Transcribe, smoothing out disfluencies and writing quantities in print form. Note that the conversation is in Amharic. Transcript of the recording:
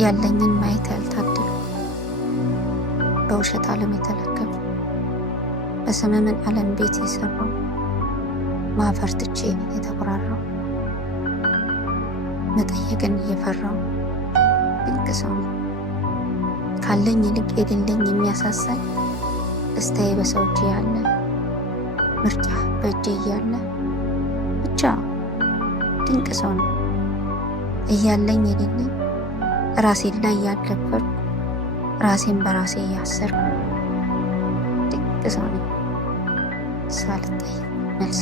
ያለኝን ማየት ያልታደሉ በውሸት ዓለም የተለከፉ በሰመመን ዓለም ቤት የሰራው ማፈር ትቼ የተቆራራው መጠየቅን እየፈራው ድንቅ ሰው ነው። ካለኝ ይልቅ የሌለኝ የሚያሳሳኝ ደስታዬ በሰው እጅ ያለ ምርጫ በእጄ እያለ ብቻ ድንቅ ሰው ነው። እያለኝ የሌለኝ ራሴን ላይ ያልደፈርኩ ራሴን በራሴ እያሰርኩ ድንቅ ሰው ነኝ ሳልጠይቅ መልስ